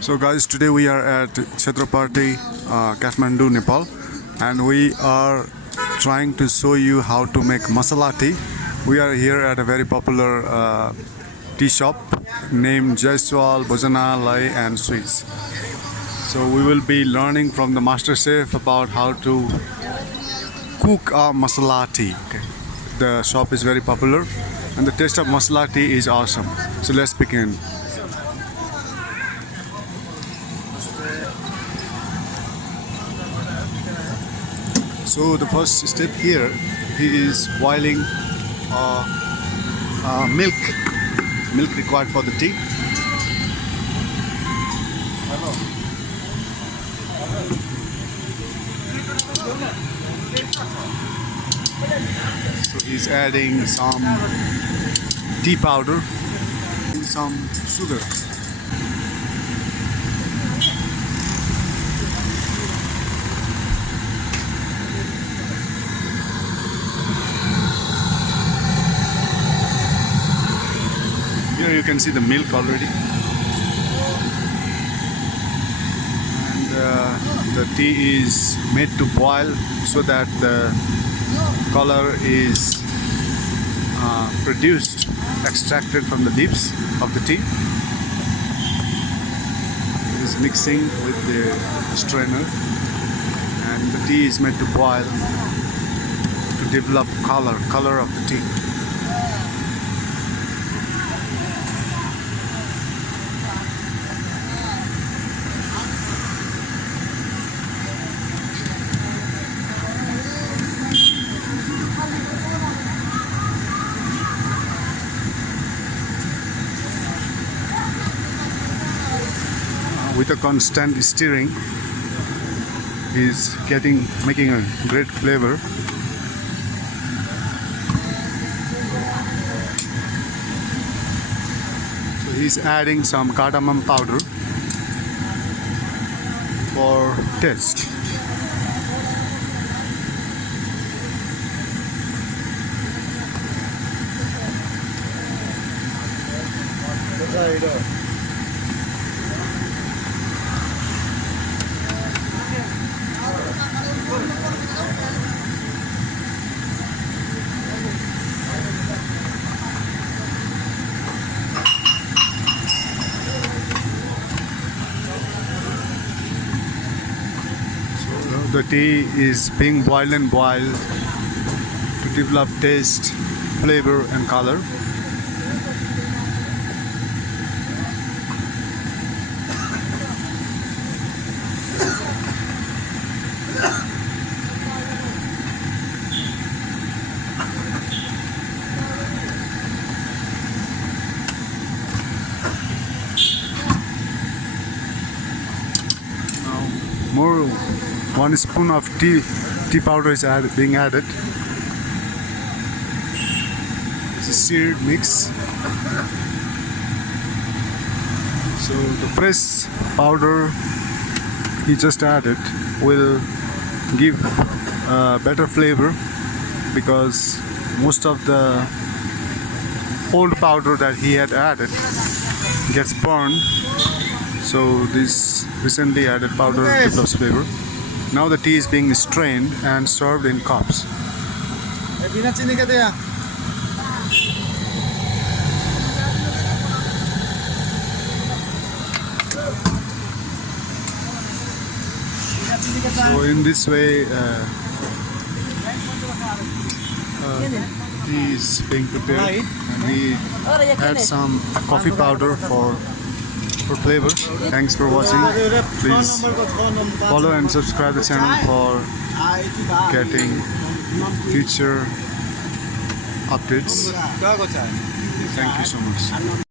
So guys, today we are at Chhatrapati, Kathmandu, Nepal, and we are trying to show you how to make masala tea. We are here at a very popular tea shop named Jaiswal, Bhojanalay and Sweets. So we will be learning from the master chef about how to cook a masala tea. Okay. The shop is very popular and the taste of masala tea is awesome. So let's begin. So the first step here, he is boiling milk required for the tea. So he's adding some tea powder and some sugar. Here you can see the milk already, and the tea is made to boil so that the color is produced, extracted from the leaves of the tea. It is mixing with the strainer, and the tea is made to boil to develop color of the tea. With a constant stirring, he's making a great flavor. So he's adding some cardamom powder for taste. The tea is being boiled and boiled to develop taste, flavor and color. More 1 spoon of tea powder is being added. It's a seared mix. So the fresh powder he just added will give better flavor, because most of the old powder that he had added gets burned. So this recently added powder develops flavor. Now the tea is being strained and served in cups. So in this way, tea is being prepared, and we add some coffee powder for flavor. Thanks for watching. Please follow and subscribe the channel for getting future updates. Thank you so much.